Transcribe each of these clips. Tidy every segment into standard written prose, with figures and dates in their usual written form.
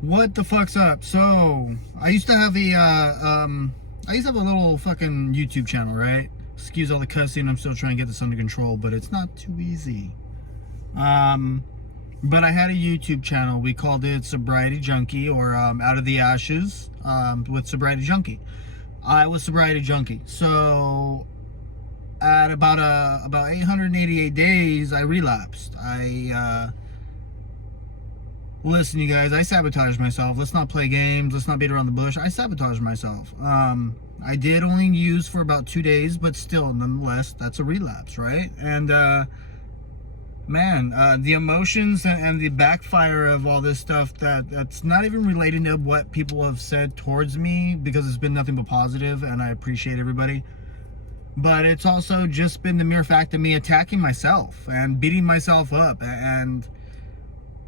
What the fuck's up? So, I used to have a little fucking YouTube channel, right? Excuse all the cussing. I'm still trying to get this under control, but it's not too easy. Um, but I had a YouTube channel. We called it Sobriety Junkie, or Out of the Ashes, with Sobriety Junkie. I was Sobriety Junkie. So, at about 888 days, I relapsed. Listen, you guys, I sabotaged myself. Let's not play games. Let's not beat around the bush. I sabotaged myself. I did only use for about 2 days, but still, nonetheless, that's a relapse, right? And, man, the emotions and the backfire of all this stuff that's not even relating to what people have said towards me, because it's been nothing but positive, and I appreciate everybody. But it's also just been the mere fact of me attacking myself and beating myself up and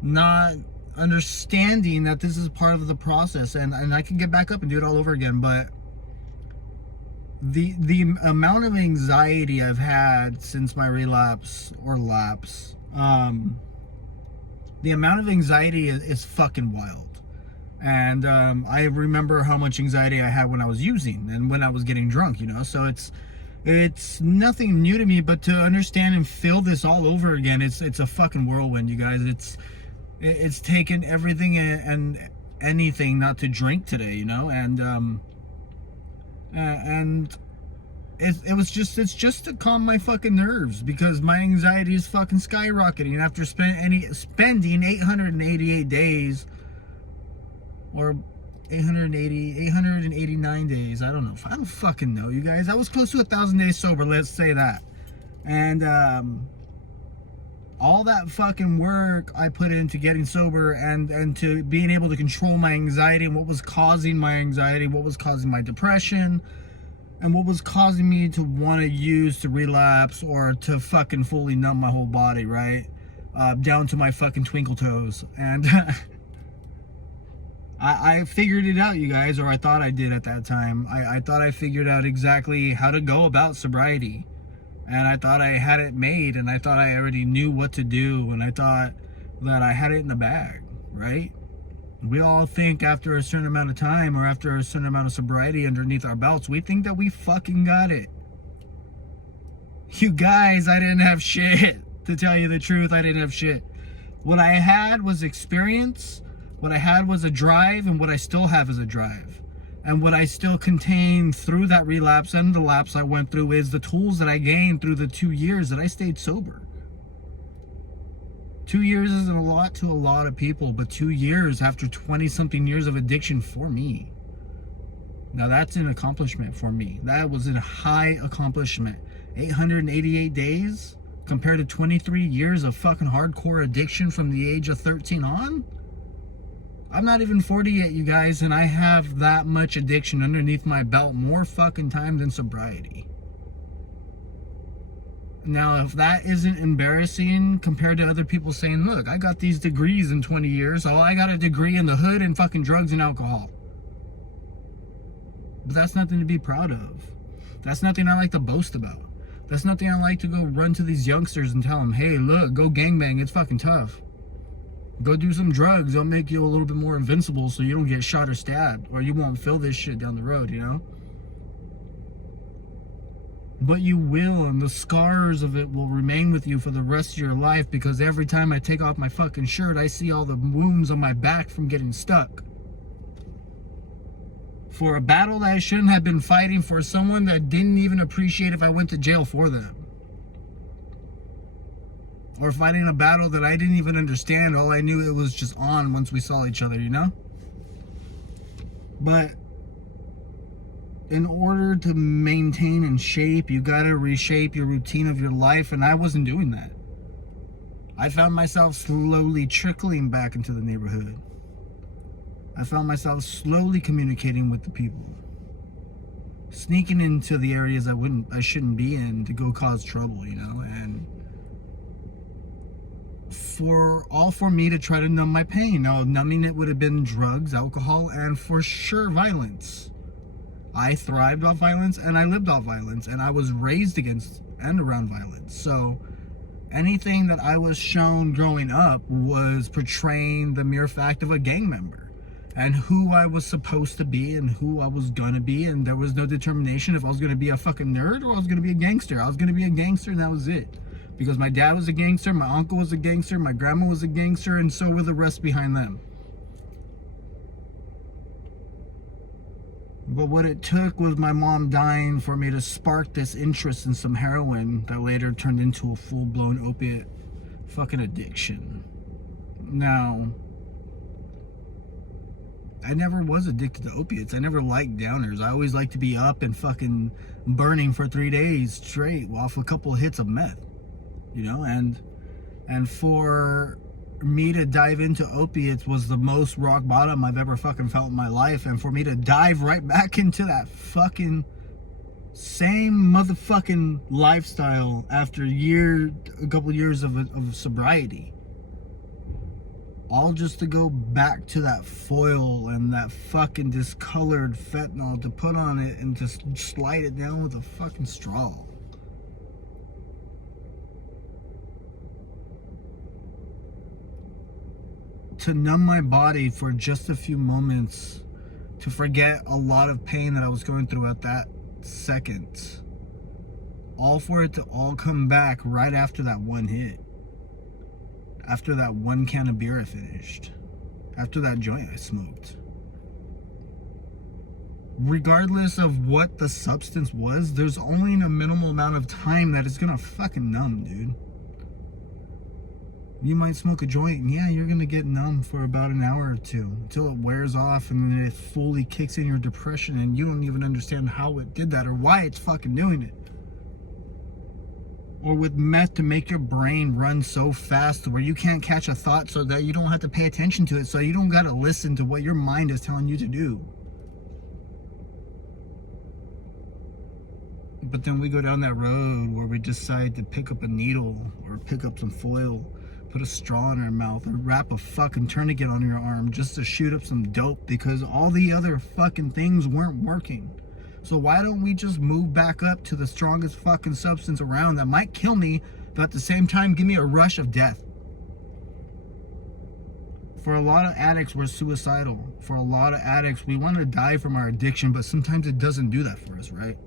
not understanding that this is part of the process, and I can get back up and do it all over again. But the amount of anxiety I've had since my relapse or lapse, the amount of anxiety is fucking wild. And I remember how much anxiety I had when I was using and when I was getting drunk, you know. So it's nothing new to me, but to understand and feel this all over again, it's a fucking whirlwind, you guys. It's taken everything and anything not to drink today, you know. And it's just to calm my fucking nerves, because my anxiety is fucking skyrocketing after spending 888 days, or 889 days. I don't fucking know, you guys. I was close to 1,000 days sober, let's say that. And all that fucking work I put into getting sober and to being able to control my anxiety, and what was causing my anxiety, what was causing my depression, and what was causing me to want to use to relapse or to fucking fully numb my whole body, right? Down to my fucking twinkle toes. And I figured it out, you guys, or I thought I did at that time. I thought I figured out exactly how to go about sobriety. And I thought I had it made, and I thought I already knew what to do, and I thought that I had it in the bag, right? We all think after a certain amount of time, or after a certain amount of sobriety underneath our belts, we think that we fucking got it. You guys, I didn't have shit. To tell you the truth, I didn't have shit. What I had was experience, what I had was a drive, and what I still have is a drive. And what I still contain through that relapse and the lapse I went through is the tools that I gained through the 2 years that I stayed sober. 2 years isn't a lot to a lot of people, but 2 years after 20-something years of addiction for me. Now that's an accomplishment for me. That was a high accomplishment. 888 days compared to 23 years of fucking hardcore addiction from the age of 13 on? I'm not even 40 yet, you guys, and I have that much addiction underneath my belt more fucking time than sobriety. Now, if that isn't embarrassing compared to other people saying, look, I got these degrees in 20 years, oh, I got a degree in the hood in fucking drugs and alcohol. But that's nothing to be proud of. That's nothing I like to boast about. That's nothing I like to go run to these youngsters and tell them, hey, look, go gangbang, it's fucking tough. Go do some drugs. They'll make you a little bit more invincible so you don't get shot or stabbed, or you won't feel this shit down the road, you know? But you will, and the scars of it will remain with you for the rest of your life, because every time I take off my fucking shirt, I see all the wounds on my back from getting stuck. For a battle that I shouldn't have been fighting for someone that didn't even appreciate if I went to jail for them. Or fighting a battle that I didn't even understand. All I knew it was just on once we saw each other, you know? But in order to maintain and shape, you gotta reshape your routine of your life, and I wasn't doing that. I found myself slowly trickling back into the neighborhood. I found myself slowly communicating with the people. Sneaking into the areas I shouldn't be in to go cause trouble, you know? And for me to try to numb my pain. Now, numbing it would have been drugs, alcohol, and for sure violence. I thrived off violence, and I lived off violence, and I was raised against and around violence. So anything that I was shown growing up was portraying the mere fact of a gang member. and who I was supposed to be and who I was gonna be, and there was no determination if I was gonna be a fucking nerd or I was gonna be a gangster. I was gonna be a gangster, and that was it. Because my dad was a gangster, my uncle was a gangster, my grandma was a gangster, and so were the rest behind them. But what it took was my mom dying for me to spark this interest in some heroin that later turned into a full-blown opiate fucking addiction. Now, I never was addicted to opiates. I never liked downers. I always liked to be up and fucking burning for 3 days straight off a couple of hits of meth, you know, and for me to dive into opiates was the most rock bottom I've ever fucking felt in my life, and for me to dive right back into that fucking same motherfucking lifestyle after a couple years of sobriety, all just to go back to that foil and that fucking discolored fentanyl to put on it and just slide it down with a fucking straw. To numb my body for just a few moments, to forget a lot of pain that I was going through at that second, all for it to all come back right after that one hit, after that one can of beer I finished, after that joint I smoked. Regardless of what the substance was, there's only a minimal amount of time that it's gonna fucking numb, dude. You might smoke a joint, and yeah, you're gonna get numb for about an hour or two until it wears off, and then it fully kicks in your depression, and you don't even understand how it did that or why it's fucking doing it. Or with meth, to make your brain run so fast where you can't catch a thought, so that you don't have to pay attention to it, so you don't gotta listen to what your mind is telling you to do. But then we go down that road where we decide to pick up a needle or pick up some foil, put a straw in our mouth, or wrap a fucking tourniquet on your arm just to shoot up some dope because all the other fucking things weren't working. So why don't we just move back up to the strongest fucking substance around that might kill me, but at the same time give me a rush of death? For a lot of addicts, we're suicidal. For a lot of addicts, we want to die from our addiction, but sometimes it doesn't do that for us, right?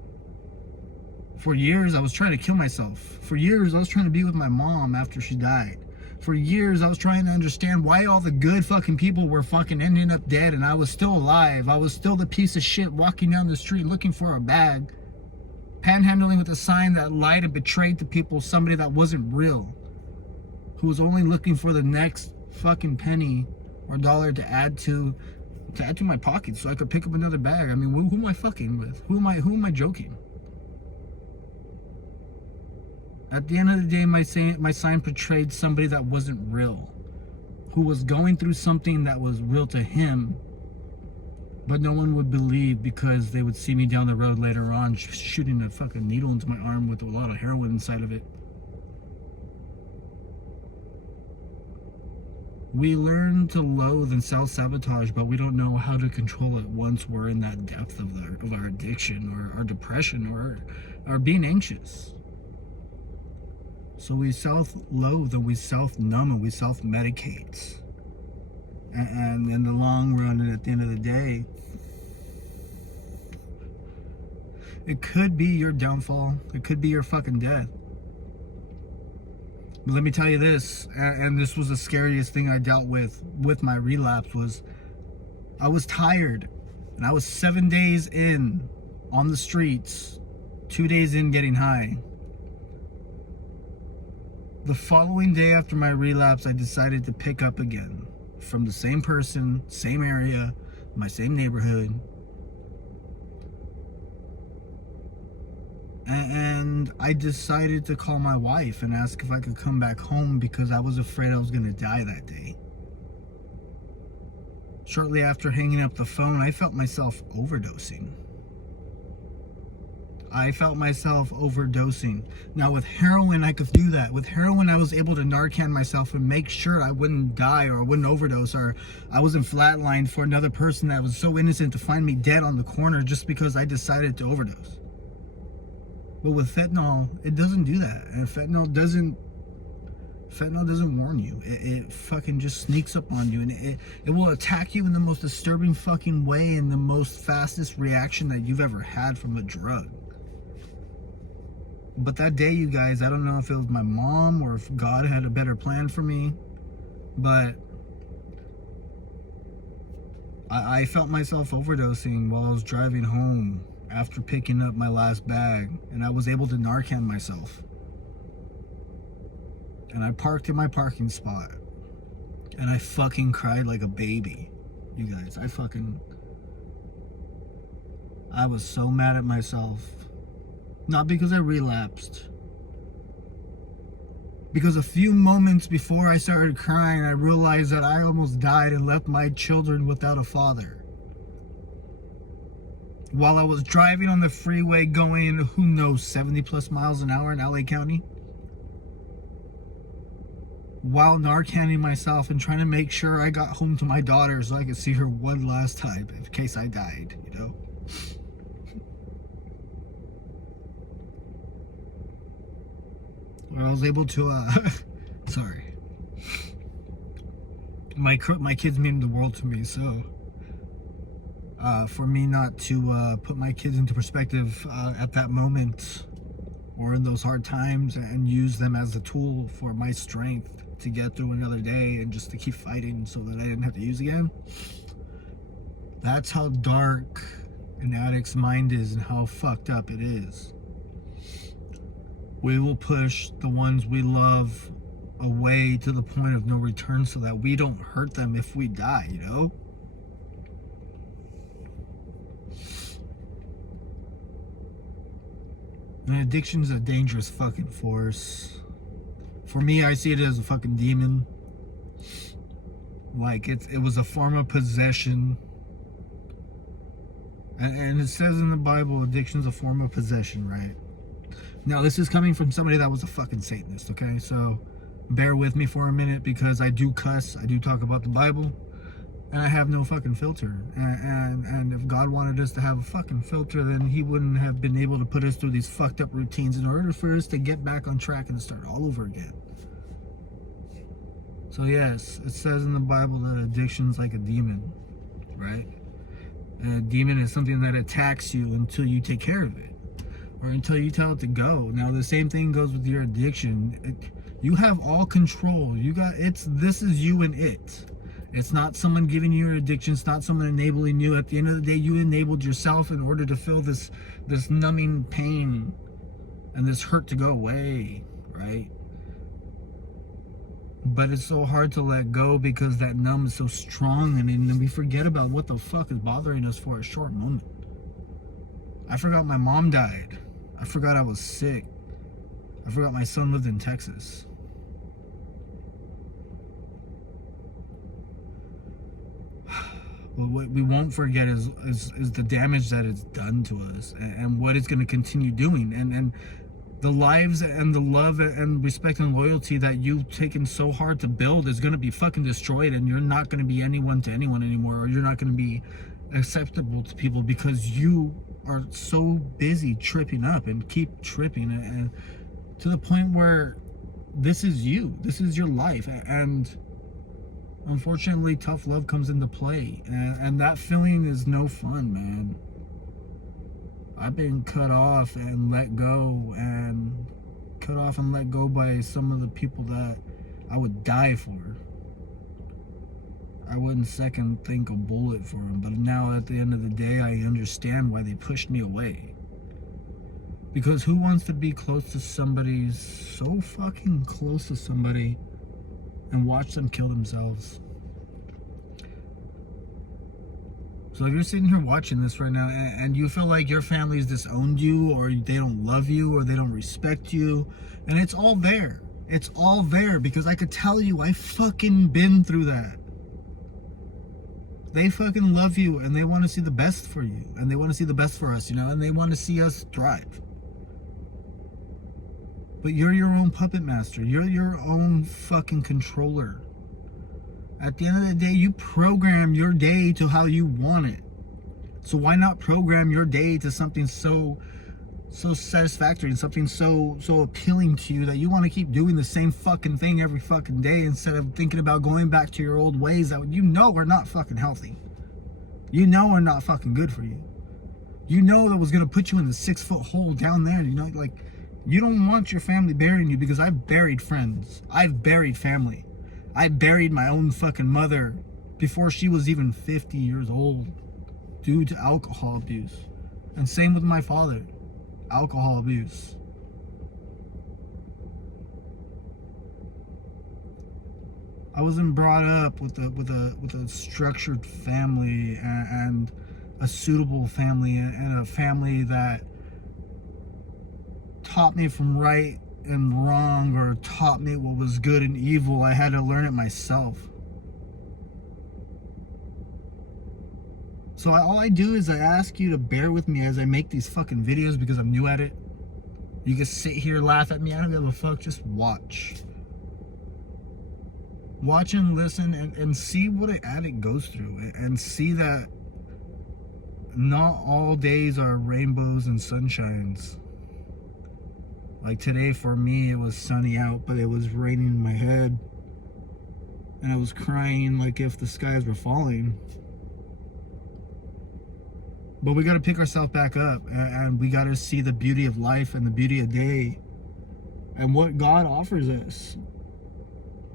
For years, I was trying to kill myself. For years, I was trying to be with my mom after she died. For years, I was trying to understand why all the good fucking people were fucking ending up dead and I was still alive. I was still the piece of shit walking down the street looking for a bag, panhandling with a sign that lied and betrayed to people somebody that wasn't real, who was only looking for the next fucking penny or dollar to add to my pocket so I could pick up another bag. I mean, who am I fucking with? Who am I joking? At the end of the day, my sign portrayed somebody that wasn't real, who was going through something that was real to him, but no one would believe because they would see me down the road later on shooting a fucking needle into my arm with a lot of heroin inside of it. We learn to loathe and self-sabotage, but we don't know how to control it once we're in that depth of our addiction or our depression or being anxious. So we self-loathe and we self-numb and we self-medicate. And in the long run and at the end of the day, it could be your downfall. It could be your fucking death. But let me tell you this, and this was the scariest thing I dealt with my relapse, was I was tired. And I was 7 days in on the streets, 2 days in getting high. The following day after my relapse, I decided to pick up again from the same person, same area, my same neighborhood. And I decided to call my wife and ask if I could come back home because I was afraid I was going to die that day. Shortly after hanging up the phone, I felt myself overdosing. Now with heroin, I could do that. With heroin, I was able to Narcan myself and make sure I wouldn't die or I wouldn't overdose or I wasn't flatlined for another person that was so innocent to find me dead on the corner just because I decided to overdose. But with fentanyl, it doesn't do that. And fentanyl Fentanyl doesn't warn you. It fucking just sneaks up on you, and it will attack you in the most disturbing fucking way, in the most fastest reaction that you've ever had from a drug. But that day, you guys, I don't know if it was my mom or if God had a better plan for me, but I felt myself overdosing while I was driving home after picking up my last bag, and I was able to Narcan myself. And I parked in my parking spot, and I fucking cried like a baby. You guys, I was so mad at myself. Not because I relapsed. Because a few moments before I started crying, I realized that I almost died and left my children without a father. While I was driving on the freeway going, who knows, 70 plus miles an hour in LA County. While Narcanning myself and trying to make sure I got home to my daughter so I could see her one last time in case I died, you know? I was able to, sorry. My kids mean the world to me, so for me not to put my kids into perspective at that moment or in those hard times and use them as a tool for my strength to get through another day and just to keep fighting so that I didn't have to use again. That's how dark an addict's mind is and how fucked up it is. We will push the ones we love away to the point of no return so that we don't hurt them if we die, you know? And addiction's a dangerous fucking force. For me, I see it as a fucking demon. Like, it was a form of possession. And it says in the Bible, addiction's a form of possession, right? Now, this is coming from somebody that was a fucking Satanist, okay? So, bear with me for a minute because I do cuss, I do talk about the Bible, and I have no fucking filter. And if God wanted us to have a fucking filter, then he wouldn't have been able to put us through these fucked up routines in order for us to get back on track and start all over again. So yes, it says in the Bible that addiction's like a demon, right? And a demon is something that attacks you until you take care of it, or until you tell it to go. Now the same thing goes with your addiction. You have all control. This is you and it. It's not someone giving you your addiction. It's not someone enabling you. At the end of the day, you enabled yourself in order to feel this numbing pain and this hurt to go away, right? But it's so hard to let go because that numb is so strong, and then we forget about what the fuck is bothering us for a short moment. I forgot my mom died. I forgot I was sick. I forgot my son lived in Texas. But what we won't forget is the damage that it's done to us and what it's going to continue doing. And the lives and the love and respect and loyalty that you've taken so hard to build is going to be fucking destroyed, and you're not going to be anyone to anyone anymore, or you're not going to be acceptable to people because you are so busy tripping up and keep tripping, and to the point where this is your life. And unfortunately, tough love comes into play, and that feeling is no fun, man. I've been cut off and let go by some of the people that I would die for. I wouldn't second think a bullet for them, but now at the end of the day, I understand why they pushed me away. Because who wants to be close to somebody, so fucking close to somebody, and watch them kill themselves? So if you're sitting here watching this right now and you feel like your family's disowned you, or they don't love you, or they don't respect you, and it's all there. It's all there because I could tell you I fucking been through that. They fucking love you and they want to see the best for you, and they want to see the best for us, you know, and they want to see us thrive. But you're your own puppet master. You're your own fucking controller. At the end of the day, you program your day to how you want it. So why not program your day to something so so satisfactory and something so appealing to you that you want to keep doing the same fucking thing every fucking day instead of thinking about going back to your old ways that you know are not fucking healthy. You know are not fucking good for you. You know that was gonna put you in the 6-foot hole down there. You know, like, you don't want your family burying you, because I've buried friends. I've buried family. I buried my own fucking mother before she was even 50 years old due to alcohol abuse. And same with my father. Alcohol abuse. I wasn't brought up with a structured family and a suitable family and a family that taught me from right and wrong, or taught me what was good and evil. I had to learn it myself. So all I do is I ask you to bear with me as I make these fucking videos, because I'm new at it. You can sit here, laugh at me, I don't give a fuck, just watch. Watch and listen and see what an addict goes through, and see that not all days are rainbows and sunshines. Like today for me, it was sunny out, but it was raining in my head, and I was crying like if the skies were falling. But we got to pick ourselves back up, and we got to see the beauty of life and the beauty of day and what God offers us.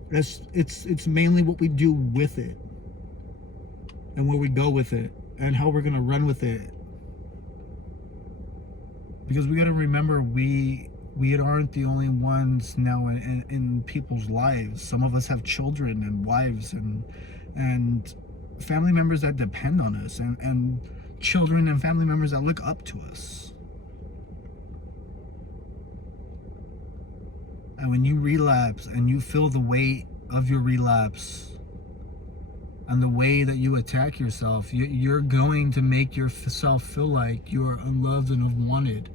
It's mainly what we do with it, and where we go with it, and how we're gonna run with it. Because we got to remember, we aren't the only ones now in people's lives. Some of us have children and wives and family members that depend on us, and children and family members that look up to us. And when you relapse and you feel the weight of your relapse and the way that you attack yourself, you're going to make yourself feel like you're unloved and unwanted.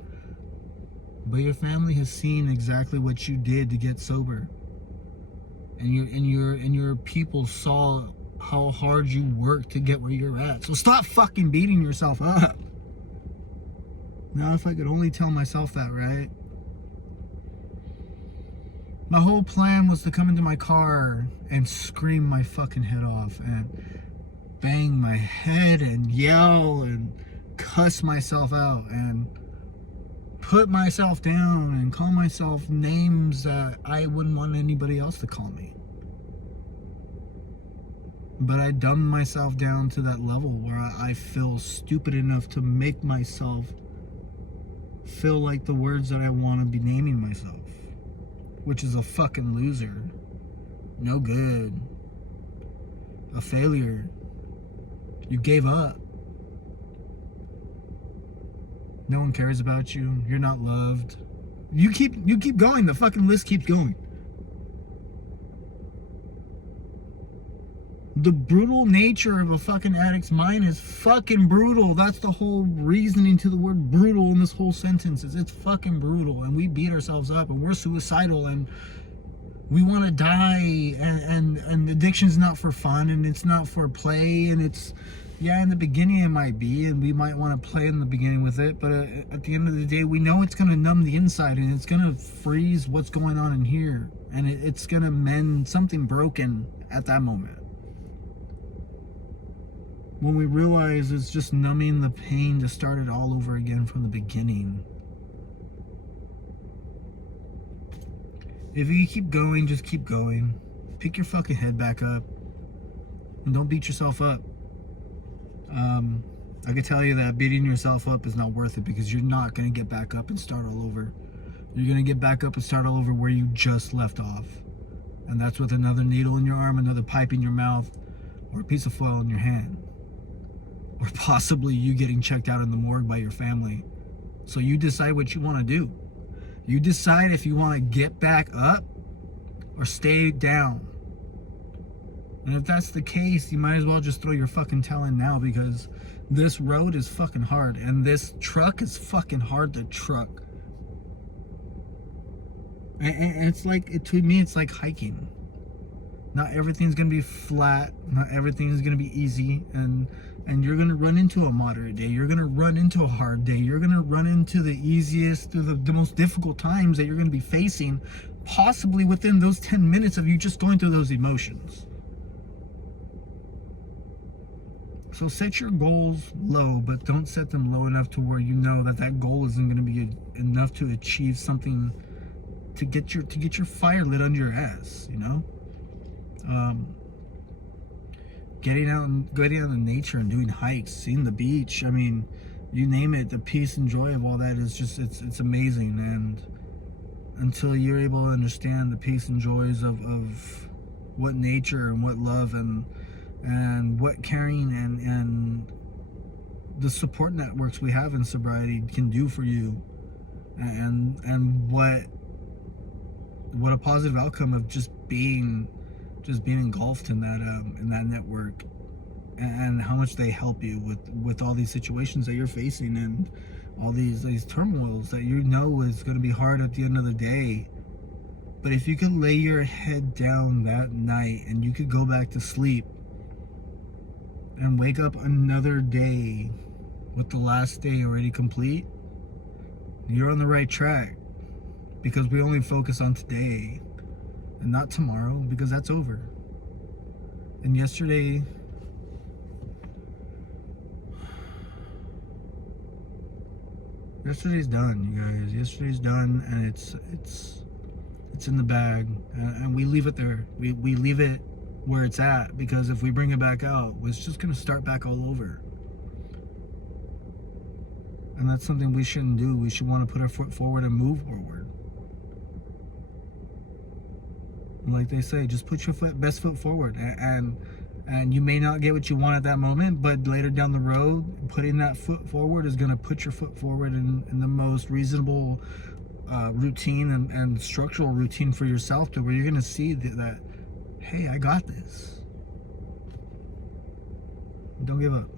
But your family has seen exactly what you did to get sober, and your people saw how hard you worked to get where you're at. So stop fucking beating yourself up. Now, if I could only tell myself that, right? My whole plan was to come into my car and scream my fucking head off and bang my head and yell and cuss myself out and put myself down and call myself names that I wouldn't want anybody else to call me. But I dumbed myself down to that level where I feel stupid enough to make myself feel like the words that I want to be naming myself, which is a fucking loser, no good, a failure, you gave up, no one cares about you, you're not loved. You keep going, the fucking list keeps going. The brutal nature of a fucking addict's mind is fucking brutal. That's the whole reasoning to the word brutal in this whole sentence. It's fucking brutal, and we beat ourselves up, and we're suicidal, and we want to die, and addiction's not for fun, and it's not for play, and it's, yeah, in the beginning it might be, and we might want to play in the beginning with it, but at the end of the day, we know it's going to numb the inside, and it's going to freeze what's going on in here, and it's going to mend something broken at that moment. When we realize it's just numbing the pain to start it all over again from the beginning. If you keep going, just keep going. Pick your fucking head back up. And don't beat yourself up. I can tell you that beating yourself up is not worth it, because you're not going to get back up and start all over. You're going to get back up and start all over where you just left off. And that's with another needle in your arm, another pipe in your mouth, or a piece of foil in your hand. Or possibly you getting checked out in the morgue by your family. So you decide what you want to do. You decide if you want to get back up or stay down. And if that's the case, you might as well just throw your fucking tail in now, because this road is fucking hard, and this truck is fucking hard to truck. And it's like, to me, it's like hiking. Not everything's gonna be flat. Not everything's gonna be easy, and you're gonna run into a moderate day. You're gonna run into a hard day. You're gonna run into the easiest, the most difficult times that you're gonna be facing, possibly within those 10 minutes of you just going through those emotions. So set your goals low, but don't set them low enough to where you know that that goal isn't going to be enough to achieve something to get your fire lit under your ass. You know, getting out in nature and doing hikes, seeing the beach. I mean, you name it. The peace and joy of all that is just it's amazing. And until you're able to understand the peace and joys of what nature and what love and what caring and the support networks we have in sobriety can do for you, and what a positive outcome of just being engulfed in that network, and how much they help you with all these situations that you're facing and all these turmoils that you know is going to be hard at the end of the day. But if you could lay your head down that night and you could go back to sleep and wake up another day with the last day already complete, you're on the right track, because we only focus on today and not tomorrow, because that's over. And yesterday's done, you guys. Yesterday's done, and it's in the bag, and we leave it there. We leave it where it's at, because if we bring it back out, it's just going to start back all over. And that's something we shouldn't do. We should want to put our foot forward and move forward. And like they say, just put your best foot forward, and you may not get what you want at that moment, but later down the road, putting that foot forward is going to put your foot forward in the most reasonable routine and structural routine for yourself, to where you're going to see that hey, I got this. Don't give up.